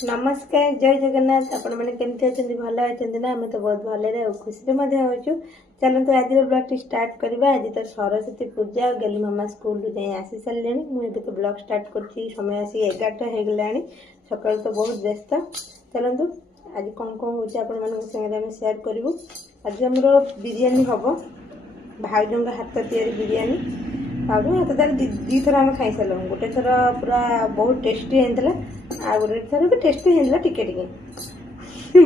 नमस्कार जय जगन्नाथ आपण मैंने केमती अच्छा भल अच्छा ना आम तो बहुत भले खुशी अच्छु चलते आज ब्लॉग टी स्टार्ट करवा। आज तो सरस्वती पूजा और गेली मामा स्कूल जाए आसी सारे मुझे तो ब्लॉग स्टार्ट कर समय आसी 11टा हो गला सका तो बहुत व्यस्त। चलतु आज कौन कौन हो सेयार करूँ। आज आमर बिरियानी हम भाउजों हाथ तैयारी बिरियानी भाउज हाथ तार दी थर आम खाई सारे गोटे थर पूरा बहुत टेस्टी होता आ गोटे थर भी टेस्टी होता टिके टिके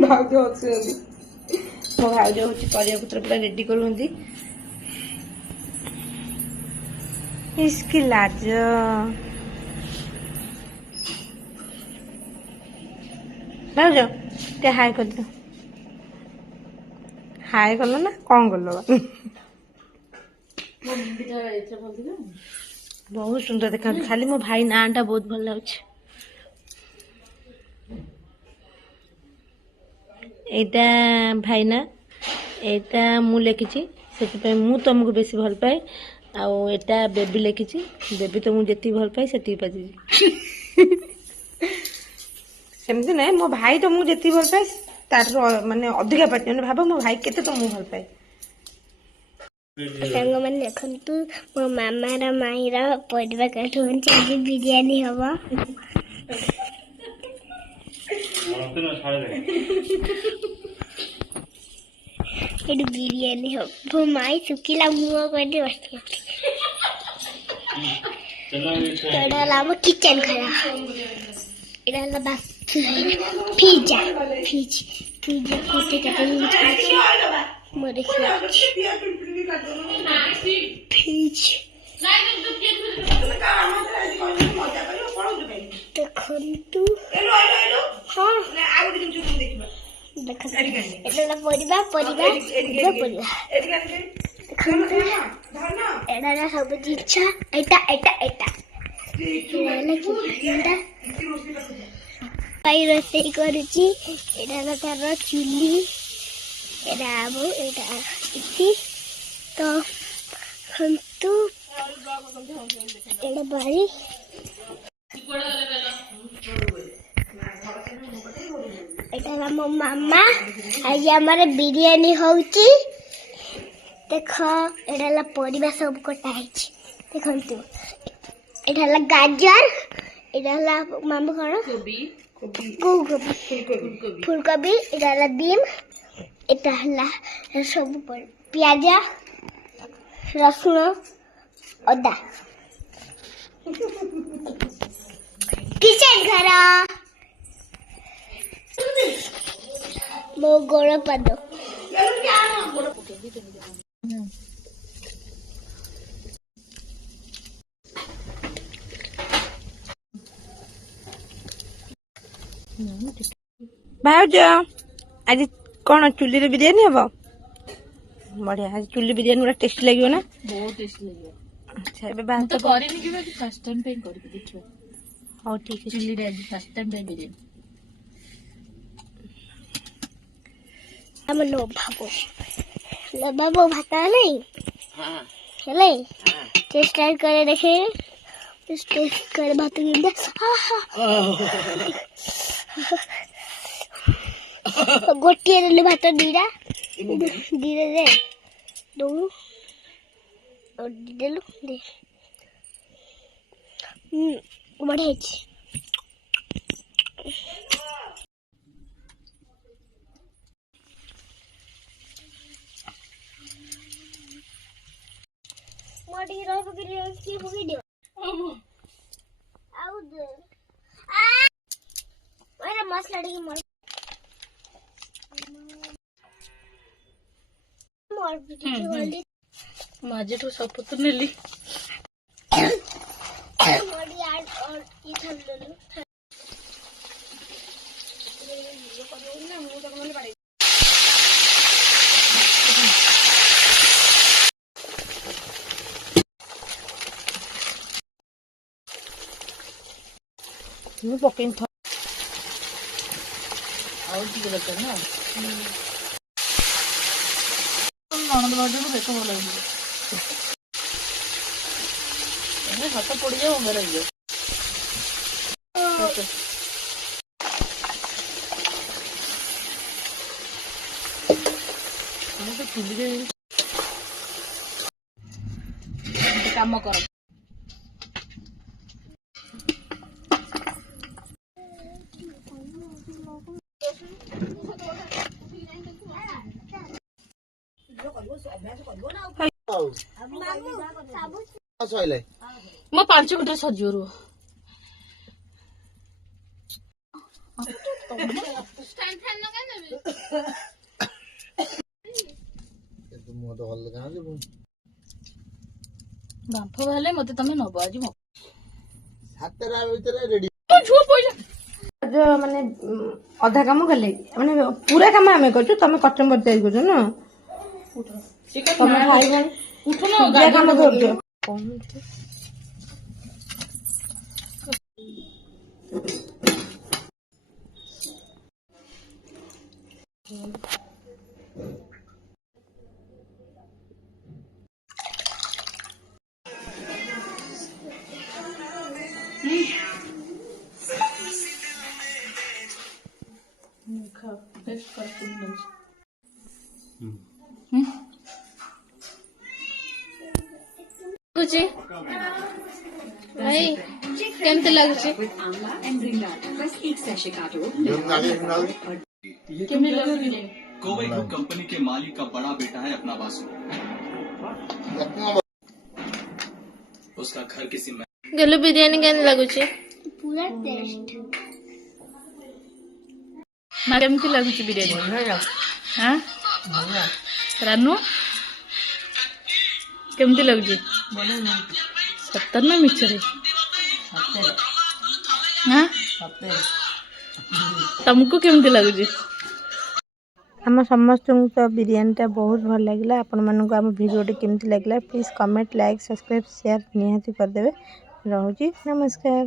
भाउज हसुँच मो भाउज हूँ परिया पत्र पूरा रेडी करुँच इसकी लाज भाउज टे हाय कर दो हाय कल ना कौन कल बहुत सुंदर देखा खाली मो भाई ना टा बहुत भल लगे। एटा भाई ना एटा मु लिखी से मु तुमको बेसी भल पाए आटा बेबी लिखी बेबी तो मुझे भल पाए से सेमती ना मो भाई तो मुझे भल पाए तार माने अधिका पार्टी भाव मो भाई केते तो मु भल पाए। सांग मैंने देखु मो मामार माईर परिवा काटु आज बिरियानी हम ये बिरियानी हम मो माई सुखिला मुह कर बस किचन खरा पिज्जा पिज्जा कोटे कटे मरे फिज देखु हाँ देखो परिवा परिवा परिवा एडा सब जिनिस एटा एटा एटा भाई रोसई करुची एडा तार चुली एडा आबो एडा इति तो हम तो एडा बारी एटा मो मामा आज हमारे बिरियानी होउची देखो एडा परिवा सब कटा है देखंतु एडा गाजर एडा मामा कौन फूलकोबी एडा बीम एटा सब पियाज रसुण अदा किचन घर मो गोड़ पाद ଭାଉଜ ଆଜି କ'ଣ ଚୁଲିରେ ବିରିୟାନୀ ହବ? ବଢିଆ, ଆଜି ଚୁଲି ବିରିୟାନୀ ପୁରା ଟେଷ୍ଟି ଲାଗିବ ନା? ବହୁତ ଟେଷ୍ଟି ଲାଗିବ। ଆଚ୍ଛା ଏବେ ମୁଁ ଭାତ ତ କରିନି କେବେ, ଆଜି ଫାର୍ଷ୍ଟ ଟାଇମ୍ ପାଇଁ କରିବି, ଦେଖିବା। ହଉ ଠିକ ଅଛି। ଚୁଲିରେ ଆଜି ଫାର୍ଷ୍ଟ ଟାଇମ୍ ପାଇଁ ବିରିୟାନୀ। ଆମେ ବାବୁ ଭାତ ହେଲାଇଁ ହେଲାଇଁ ଟେଷ୍ଟ করে দেখে টেস্ট করে ভাত কিন্তু ଗୋଟିଏ ଦେଲି ଭାତ ଦିଟା ଦିଟା ଦେ ଦଉନୁ ଦେଲୁ ଦେ ବଢ଼ିଆ ହେଇଛି। ମୋର ଟିକେ ରହିବ କି ଟିକେ ପକେଇ ଦିଅ ଆଉ ମସଲା ଟିକେ ମୁଁ ଆଜିଠୁ ଶପଥ ନେଲି। ମୁଁ ପକେଇନି ଆଉ ଟିକେ ଦରକାର ନା ନଣନ୍ଦ ଭାଉଜକୁ ଦେଖ ଭଲ ଲାଗିବ। ହାତ ପୋଡ଼ିଯାଉ ଅଙ୍ଗାର ହେଇଯିବ। ଚୁଲିରେ କାମ କର। ମୋ 5 ମିନିଟରେ ସରିଯିବ ରୁହ। ବାମ୍ଫ ବାହାରିଲେ ମତେ ତମେ ନବ ଆଜି ମାନେ ଅଧା କାମ କଲେ ମାନେ ପୁରା କାମ ଆମେ କରୁଛୁ, ତମେ କଚମ୍ବର ତିଆରି କରୁଛ ନା? ତମେ ଭାଇ ଭଉଣୀ କାମ କରୁଛ। ଭାଇ କେମିତି ଲାଗୁଛି? कोवई ग्रुप कंपनी के मालिक का बड़ा बेटा है अपना वासु। उसका घर किसी में ଗେଲୁ ବିରିୟାନୀ କେମିତି ଲାଗୁଛି? ପୁରା ଟେଷ୍ଟ ମା କେମିତି ଲାଗୁଛି ବିରିୟାନୀ? ହାଁ ରାନୁ କେମିତି ଲାଗୁଛି? ସତରେ ନା ମିଛରେ? ହାଁ ତମକୁ କେମିତି ଲାଗୁଛି? ଆମ ସମସ୍ତଙ୍କୁ ତ ବିରିୟାନୀଟା ବହୁତ ଭଲ ଲାଗିଲା। ଆପଣମାନଙ୍କୁ ଆମ ଭିଡ଼ିଓଟି କେମିତି ଲାଗିଲା please comment, like, subscribe, share ନିହାତି କରିଦେବେ। ରହୁଛି, ନମସ୍କାର।